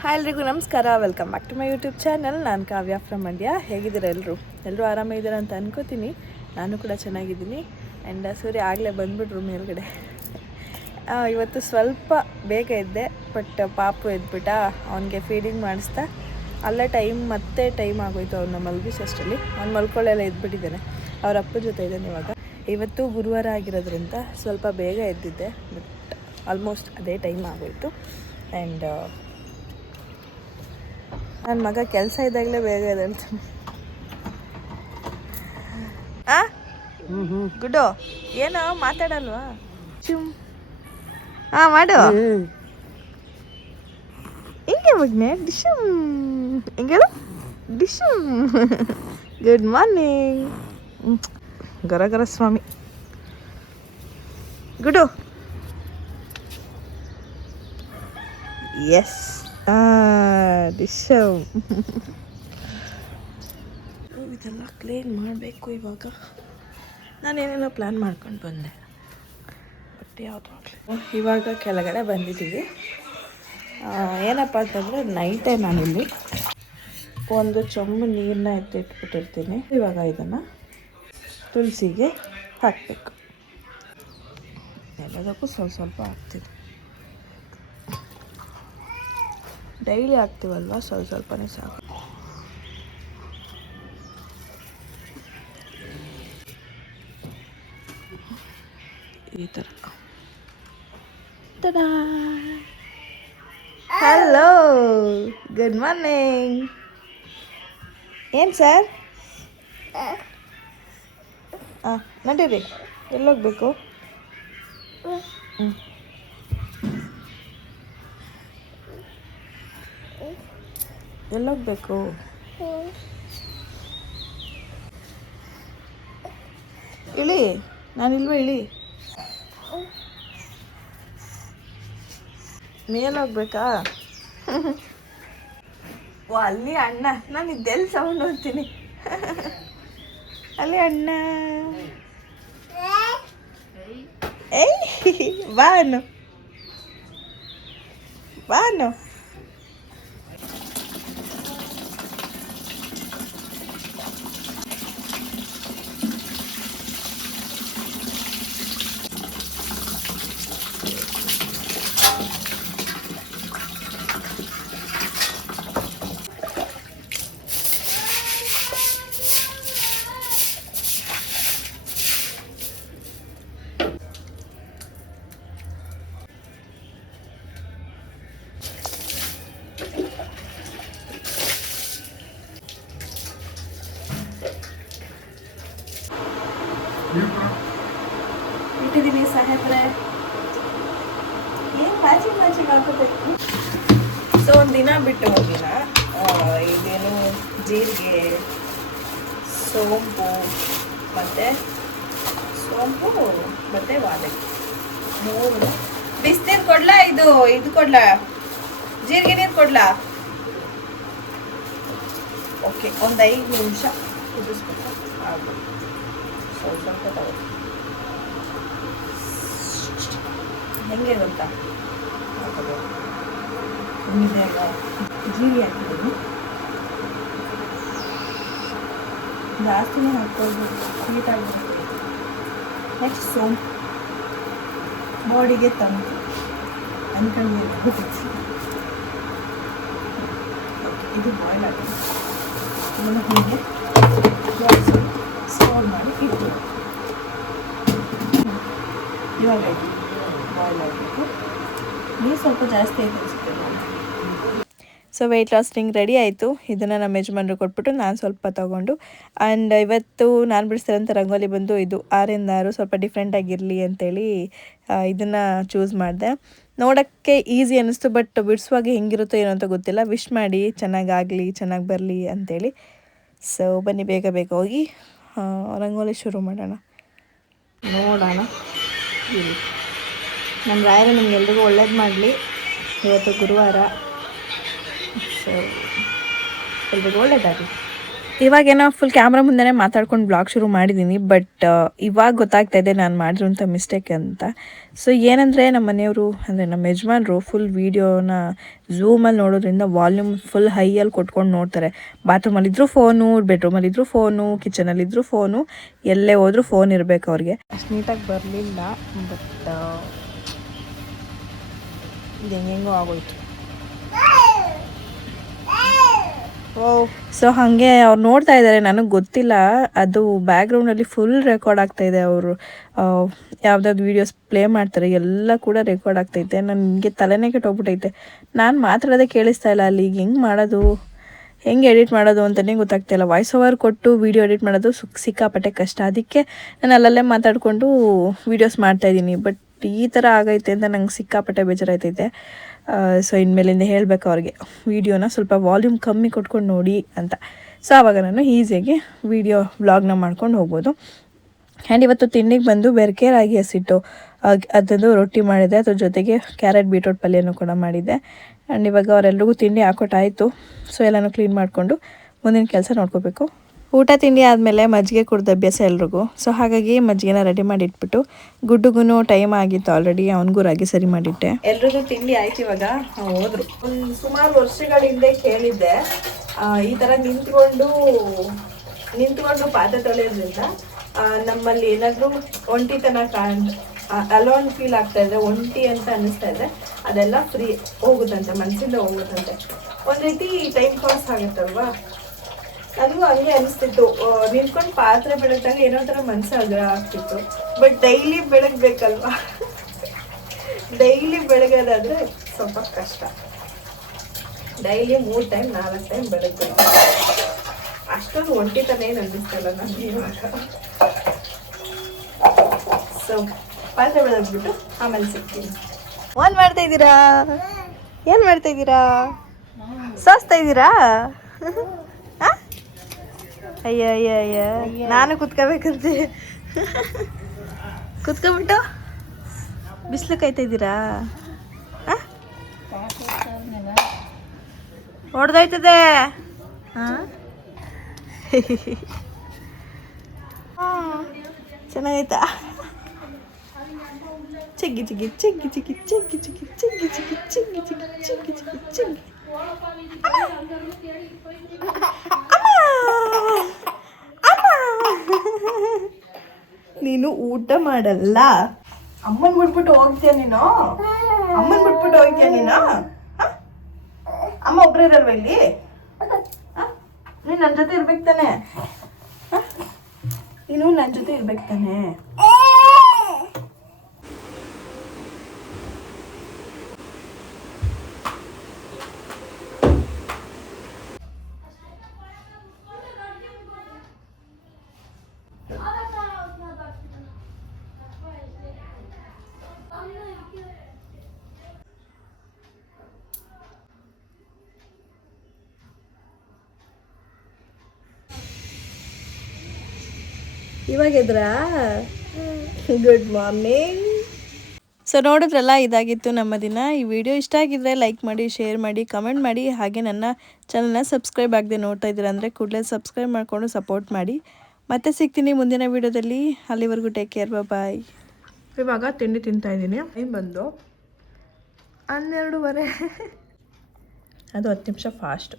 Hi ಎಲ್ರಿಗೂ ನಮಸ್ಕಾರ, welcome back to my YouTube channel. ನಾನು ಕಾವ್ಯ ಫ್ರಮ್ ಮಂಡ್ಯ. ಹೇಗಿದ್ದೀರಾ ಎಲ್ಲರೂ ಆರಾಮಾಗಿದ್ದೀರಾ ಅಂತ ಅನ್ಕೋತೀನಿ. ನಾನು ಕೂಡ ಚೆನ್ನಾಗಿದ್ದೀನಿ. ಆ್ಯಂಡ್ ಸೂರ್ಯ ಆಗಲೇ ಬಂದುಬಿಟ್ರು ಮೇಲ್ಗಡೆ. ಇವತ್ತು ಸ್ವಲ್ಪ ಬೇಗ ಇದ್ದೆ, ಬಟ್ ಪಾಪು ಎದ್ಬಿಟ್ಟ. ಅವನಿಗೆ ಫೀಡಿಂಗ್ ಮಾಡಿಸ್ತಾ ಅಲ್ಲೇ ಮತ್ತೆ ಟೈಮ್ ಆಗೋಯ್ತು. ಅವ್ರನ್ನ ಮಲಗಿಸೋಷ್ಟರಲ್ಲಿ ಅವ್ನು ಮಲ್ಕೊಳ್ಳೆಲ್ಲ ಎದ್ಬಿಟ್ಟಿದ್ದಾನೆ. ಅವ್ರ ಅಪ್ಪನ ಜೊತೆ ಇದ್ದಾನೆ ಇವಾಗ. ಇವತ್ತು ಗುರುವಾರ ಆಗಿರೋದ್ರಿಂದ ಸ್ವಲ್ಪ ಬೇಗ ಎದ್ದಿದ್ದೆ, ಬಟ್ ಆಲ್ಮೋಸ್ಟ್ ಅದೇ ಟೈಮ್ ಆಗೋಯ್ತು. ಆ್ಯಂಡ್ ನನ್ನ ಮಗ ಕೆಲಸ ಇದ್ದಾಗಲೇ ಬೇಗ ಎದ್ದೇಳ್ತಾನೆ. ಗುಡ್ಡು ಏನೋ ಮಾತಾಡಲ್ವಾ? ಮಾಡು ಹಿಂಗೆ ಮಗ್ನೆ. ಡಿಶಮ್ ಹಿಂಗೆ ಡಿಶಮ್. ಗುಡ್ ಮಾರ್ನಿಂಗ್ ಗರಗರ ಸ್ವಾಮಿ. ಗುಡು ಎಸ್ ಡಿಶಮ್. ಇದೆಲ್ಲ ಕ್ಲೀನ್ ಮಾಡಬೇಕು ಇವಾಗ. ನಾನೇನೇನೋ ಪ್ಲ್ಯಾನ್ ಮಾಡ್ಕೊಂಡು ಬಂದೆ, ಬಟ್ ಯಾವುದು ಆಗಲಿ. ಇವಾಗ ಕೆಳಗಡೆ ಬಂದಿದ್ದೀವಿ. ಏನಪ್ಪ ಅಂತಂದರೆ, ನೈಟೇ ನಾನಿಲ್ಲಿ ಒಂದು ಚೊಂಬು ನೀರನ್ನ ಎತ್ತಿಟ್ಬಿಟ್ಟಿರ್ತೀನಿ. ಇವಾಗ ಇದನ್ನು ತುಳಸಿಗೆ ಹಾಕಬೇಕು. ಎಲ್ಲದಕ್ಕೂ ಸ್ವಲ್ಪ ಹಾಕ್ತೀನಿ. ಡೈಲಿ ಹಾಕ್ತೀವಲ್ವ, ಸ್ವಲ್ಪನೇ ಸಾಕು. ಈ ಥರ. Hello, good morning. ಏನು ಸರ್? ನಡೀರಿ. ಎಲ್ಲೋಗ್ಬೇಕು? ಎಲ್ಲೋಗ್ಬೇಕು? ಇಳಿ. ನಾನಿಲ್ವ? ಇಳಿ. ಮೇಲೋಗ್ಬೇಕಾ? ಓ, ಅಲ್ಲಿ ಅಣ್ಣ. ನಾನು ಇದೆಲ್ಲಿ ಸೌಂಡ್ ಅಂತೀನಿ. ಅಲ್ಲಿ ಅಣ್ಣ. ಏಯ್ ಬಾನು ಬಾನು. ಇಟ್ಟಿದ್ದೀನಿ ಸಾಹೇಬ್ರೆ. ಏನು ಮ್ಯಾಚಿಂಗ್ ಹಾಕೋಬೇಕು. ಸೊ ಒಂದು ದಿನ ಬಿಟ್ಟು ಹೋಗಿನ ಇದೇನು ಜೀರಿಗೆ, ಸೋಂಪು ಮತ್ತು ವಾಲೆ 3 ಬಿಸಿನೀರು ಕೊಡ್ಲಾ? ಇದು ಕೊಡ್ಲಾ? ಜೀರಿಗೆ ನೀರು ಕೊಡ್ಲಾ? ಓಕೆ, ಒಂದು 5 ನಿಮಿಷ ಕುದಿಸ್ಬೇಕು. ಆಗ್ಬೋದು. ಸ್ವಲ್ಪ ತಗೋ. ಹೆಂಗೆ ಗೊತ್ತಾ? ಜೀರಿಗೆ ಹಾಕಿದ್ದೀನಿ, ಜಾಸ್ತಿನೇ ಹಾಕ್ಕೊಳ್ಬೇಕು, ಸ್ವೀಟ್ ಆಗಿರುತ್ತೆ. ನೆಕ್ಸ್ಟ್ ಸೋಂಪು, ಬಾಡಿಗೆ ತಂದು ಅನ್ಕೊಂಡು ಇದು ಬಾಯ್ಲ್ ಆಗಿದೆ. ಇದನ್ನು ಹೀಗೆ ಸ್ಟೋರ್ ಮಾಡಿ ಇಟ್ಟು ಇವಾಗ ಬಾಯ್ಲ್ ಆಗಬೇಕು. ನೀರು ಸ್ವಲ್ಪ ಜಾಸ್ತಿ ಆಯ್ತು ಅನಿಸುತ್ತೆ. So weight loss drink ready ಆಯಿತು. ಇದನ್ನು ನಮ್ಮ ಯಜಮಾನ್ರು ಕೊಟ್ಬಿಟ್ಟು ನಾನು ಸ್ವಲ್ಪ ತೊಗೊಂಡು. ಆ್ಯಂಡ್ ಇವತ್ತು ನಾನು ಬಿಡಿಸಿರೋಂಥ ರಂಗೋಲಿ ಬಂದು ಇದು 6 ಸ್ವಲ್ಪ ಡಿಫ್ರೆಂಟಾಗಿರಲಿ ಅಂಥೇಳಿ ಇದನ್ನು ಚೂಸ್ ಮಾಡಿದೆ. ನೋಡೋಕ್ಕೆ ಈಸಿ ಅನ್ನಿಸ್ತು, ಬಟ್ ಬಿಡಿಸುವಾಗ ಹೆಂಗಿರುತ್ತೋ ಏನೋ ಅಂತ ಗೊತ್ತಿಲ್ಲ. ವಿಶ್ ಮಾಡಿ ಚೆನ್ನಾಗಾಗಲಿ, ಚೆನ್ನಾಗಿ ಬರಲಿ ಅಂಥೇಳಿ. ಸೊ ಬನ್ನಿ ಬೇಗ ಹೋಗಿ ರಂಗೋಲಿ ಶುರು ಮಾಡೋಣ. ನೋಡೋಣ. ನಮ್ಮ ರಾಯರು ನಿಮಗೆಲ್ರಿಗೂ ಒಳ್ಳೇದು ಮಾಡಲಿ. ಇವತ್ತು ಗುರುವಾರ, ಸೊ ಎಲ್ರಿಗೂ ಒಳ್ಳೇದಾಗಲಿ. ಇವಾಗೇನೋ ಫುಲ್ ಕ್ಯಾಮ್ರಾ ಮುಂದೆನೇ ಮಾತಾಡ್ಕೊಂಡು ಬ್ಲಾಗ್ ಶುರು ಮಾಡಿದ್ದೀನಿ. ಬಟ್ ಇವಾಗ ಗೊತ್ತಾಗ್ತಾ ಇದೆ ನಾನು ಮಾಡಿರೋಂಥ ಮಿಸ್ಟೇಕ್ ಅಂತ. ಸೊ ಏನಂದರೆ ನಮ್ಮ ಮನೆಯವರು ಅಂದರೆ ನಮ್ಮ ಯಜಮಾನ್ರು ಫುಲ್ ವೀಡಿಯೋನ ಝೂಮಲ್ಲಿ ನೋಡೋದ್ರಿಂದ ವಾಲ್ಯೂಮ್ ಫುಲ್ ಹೈಯಲ್ಲಿ ಕೊಟ್ಕೊಂಡು ನೋಡ್ತಾರೆ. ಬಾತ್ರೂಮಲ್ಲಿದ್ದರೂ ಫೋನು, ಬೆಡ್ರೂಮಲ್ಲಿದ್ದರೂ ಫೋನು, ಕಿಚನಲ್ಲಿದ್ದರೂ ಫೋನು, ಎಲ್ಲೇ ಹೋದರೂ ಫೋನ್ ಇರಬೇಕು ಅವ್ರಿಗೆ. ಅಷ್ಟು ನೀಟಾಗಿ ಬರಲಿಲ್ಲ. ಬಟ್ ಇದು ಹೆಂಗೆಂಗೋ ಆಗೋಯ್ತು. ಸೊ ಹಾಗೆ ಅವ್ರು ನೋಡ್ತಾ ಇದ್ದಾರೆ, ನನಗೆ ಗೊತ್ತಿಲ್ಲ. ಅದು ಬ್ಯಾಕ್ಗ್ರೌಂಡಲ್ಲಿ ಫುಲ್ ರೆಕಾರ್ಡ್ ಆಗ್ತಾಯಿದೆ. ಅವರು ಯಾವುದಾದ್ರು ವೀಡಿಯೋಸ್ ಪ್ಲೇ ಮಾಡ್ತಾರೆ, ಎಲ್ಲ ಕೂಡ ರೆಕಾರ್ಡ್ ಆಗ್ತೈತೆ. ನನಗೆ ತಲೆನೇ ಕೆಟ್ಟೋಗ್ಬಿಟ್ಟೈತೆ. ನಾನು ಮಾತಾಡೋದೇ ಕೇಳಿಸ್ತಾ ಇಲ್ಲ ಅಲ್ಲಿ. ಈಗ ಹೆಂಗೆ ಮಾಡೋದು, ಹೆಂಗೆ ಎಡಿಟ್ ಮಾಡೋದು ಅಂತಲೇ ಗೊತ್ತಾಗ್ತಾಯಿಲ್ಲ. ವಾಯ್ಸ್ ಓವರ್ ಕೊಟ್ಟು ವೀಡಿಯೋ ಎಡಿಟ್ ಮಾಡೋದು ಸಿಕ್ಕಾಪಟ್ಟೆ ಕಷ್ಟ. ಅದಕ್ಕೆ ನಾನು ಅಲ್ಲಲ್ಲೇ ಮಾತಾಡಿಕೊಂಡು ವೀಡಿಯೋಸ್ ಮಾಡ್ತಾಯಿದ್ದೀನಿ. ಬಟ್ ಈ ಥರ ಆಗೈತೆ ಅಂತ ನಂಗೆ ಸಿಕ್ಕಾಪಟ್ಟೆ ಬೇಜಾರಾಯ್ತೈತೆ. ಸೊ ಇನ್ಮೇಲಿಂದ ಹೇಳಬೇಕು ಅವ್ರಿಗೆ, ವೀಡಿಯೋನ ಸ್ವಲ್ಪ ವಾಲ್ಯೂಮ್ ಕಮ್ಮಿ ಕೊಟ್ಕೊಂಡು ನೋಡಿ ಅಂತ. ಸೊ ಆವಾಗ ನಾನು ಈಸಿಯಾಗಿ ವೀಡಿಯೋ ವ್ಲಾಗ್ನ ಮಾಡ್ಕೊಂಡು ಹೋಗ್ಬೋದು. ಆ್ಯಂಡ್ ಇವತ್ತು ತಿಂಡಿಗೆ ಬಂದು ಬೆರಕೆ ರಾಗಿ ಹಸಿಟ್ಟು ಅದನ್ನು ರೊಟ್ಟಿ ಮಾಡಿದೆ. ಅದ್ರ ಜೊತೆಗೆ ಕ್ಯಾರೆಟ್ ಬೀಟ್ರೋಟ್ ಪಲ್ಯನೂ ಕೂಡ ಮಾಡಿದ್ದೆ. ಆ್ಯಂಡ್ ಇವಾಗ ಅವರೆಲ್ರಿಗೂ ತಿಂಡಿ ಹಾಕೊಟ್ಟಾಯಿತು. ಸೊ ಎಲ್ಲನೂ ಕ್ಲೀನ್ ಮಾಡಿಕೊಂಡು ಮುಂದಿನ ಕೆಲಸ ನೋಡ್ಕೋಬೇಕು. ಊಟ ತಿಂಡಿ ಆದಮೇಲೆ ಮಜ್ಜಿಗೆ ಕುಡ್ದು ಅಭ್ಯಾಸ ಎಲ್ರಿಗೂ. ಸೊ ಹಾಗಾಗಿ ಮಜ್ಜಿಗೆನ ರೆಡಿ ಮಾಡಿ ಇಟ್ಬಿಟ್ಟು ಗುಡ್ಡುಗೂ ಟೈಮ್ ಆಗಿತ್ತು ಆಲ್ರೆಡಿ, ಅವನಿಗೂ ರಾಗಿ ಸರಿ ಮಾಡಿಟ್ಟೆ. ಎಲ್ರಿಗೂ ತಿಂಡಿ ಆಯ್ತು. ಇವಾಗ ಹೋದ್ರು. ಒಂದು ಸುಮಾರು ವರ್ಷಗಳ ಹಿಂದೆ ಕೇಳಿದ್ದೆ, ಈ ಥರ ನಿಂತ್ಕೊಂಡು ಪಾತ್ರೆ ತೊಳೆಯೋದ್ರಿಂದ ನಮ್ಮಲ್ಲಿ ಏನಾದರೂ ಒಂಟಿತನ ಅಲೋನ್ ಫೀಲ್ ಆಗ್ತಾ ಇದ್ರೆ, ಒಂಟಿ ಅಂತ ಅನ್ನಿಸ್ತಾ ಇದ್ರೆ ಅದೆಲ್ಲ ಫ್ರೀ ಹೋಗುತ್ತಂತೆ, ಮನಸ್ಸಿಂದ ಹೋಗುತ್ತಂತೆ. ಒಂದು ರೀತಿ ಟೈಮ್ ಪಾಸ್ ಆಗುತ್ತಲ್ವಾ. ನನಗೂ ಹಂಗೆ ಅನಿಸ್ತಿತ್ತು, ನಿಂತ್ಕೊಂಡು ಪಾತ್ರೆ ಬೆಳಗ್ದಾಗ ಏನೋ ಥರ ಮನಸ್ಸು ಆಗ್ರಹ ಆಗ್ತಿತ್ತು. ಬಟ್ ಡೈಲಿ ಬೆಳಗ್ಬೇಕಲ್ವಾ, ಡೈಲಿ ಬೆಳಗೋದಾದರೆ ಸ್ವಲ್ಪ ಕಷ್ಟ. ಡೈಲಿ 3 ಟೈಮ್ 4 ಟೈಮ್ ಬೆಳಗ್ಬೇಕು. ಅಷ್ಟೊಂದು ಒಂಟಿತನ ಏನು ಅನ್ನಿಸ್ತಲ್ಲ ನನಗೆ ಇವಾಗ. ಸೊ ಪಾತ್ರೆ ಬೆಳಗ್ಬಿಟ್ಟು ಆಮೇಲೆ ಸಿಗ್ತೀನಿ. ಏನು ಮಾಡ್ತಾಯಿದ್ದೀರಾ? ಏನು ಮಾಡ್ತಾಯಿದ್ದೀರಾ? ಸಾಸ್ತಾ ಇದ್ದೀರಾ? ಅಯ್ಯ ಅಯ್ಯ ಅಯ್ಯ, ನಾನು ಕುತ್ಕೋಬೇಕಂತೆ. ಕುತ್ಕೊಬಿಟ್ಟು ಬಿಸಿಲು ಕಾಯ್ತಾ ಇದ್ದೀರಾ? ಹೊಡೆದೋಯ್ತದೆ. ಹಾಂ ಚೆನ್ನಾಗೈತಾ? ಚಿಗ್ಗಿ ಚಿಗ್ಗಿ ಚಿಗ್ಗಿ ಚಿಗ್ಗಿ ಚಿಗ್ಗಿ ಚಿಗ್ಗಿ ಚಿಗ್ಗಿ ಚಿಗ್ಗಿ ಚಿಗ್ಗಿ ಚಿಗ್ಗಿ ಚಿಗ್ಗಿ ಚಿಗ್ಗಿ ಚಿಗ್ಗಿ. ನೀನು ಊಟ ಮಾಡಲ್ಲ. ಅಮ್ಮನ್ ಬಿಟ್ಬಿಟ್ಟು ಹೋಗ್ತೀಯ ನೀನು? ಅಮ್ಮನ್ ಬಿಟ್ಬಿಟ್ಟು ಹೋಗ್ತೀಯ ನೀನು? ಅಮ್ಮ ಒಬ್ರು ಇರಲ್ವ ಇಲ್ಲಿ? ನೀನು ನನ್ನ ಜೊತೆ ಇರ್ಬೇಕು ತಾನೆ? ನೀನು ನನ್ನ ಜೊತೆ ಇರ್ಬೇಕು ತಾನೆ? ಇವಾಗಿದ್ರಾ? Good morning. ಸೊ ನೋಡಿದ್ರಲ್ಲ, ಇದಾಗಿತ್ತು ನಮ್ಮ ದಿನ. ಈ ವಿಡಿಯೋ ಇಷ್ಟ ಆಗಿದ್ರೆ ಲೈಕ್ ಮಾಡಿ, ಶೇರ್ ಮಾಡಿ, ಕಮೆಂಟ್ ಮಾಡಿ. ಹಾಗೆ ನನ್ನ ಚಾನಲ್ನ ಸಬ್ಸ್ಕ್ರೈಬ್ ಆಗದೆ ನೋಡ್ತಾ ಇದ್ದೀರಾ ಅಂದರೆ ಕೂಡಲೇ ಸಬ್ಸ್ಕ್ರೈಬ್ ಮಾಡಿಕೊಂಡು ಸಪೋರ್ಟ್ ಮಾಡಿ. ಮತ್ತೆ ಸಿಗ್ತೀನಿ ಮುಂದಿನ ವೀಡಿಯೋದಲ್ಲಿ. ಅಲ್ಲಿವರೆಗೂ ಟೇಕ್ ಕೇರ್, ಬಾಯ್. ಇವಾಗ ತಿಂಡಿ ತಿಂತಾಯಿದ್ದೀನಿ. ಟೈಮ್ ಬಂದು 12:30. ಅದು 10 ನಿಮಿಷ ಫಾಸ್ಟು.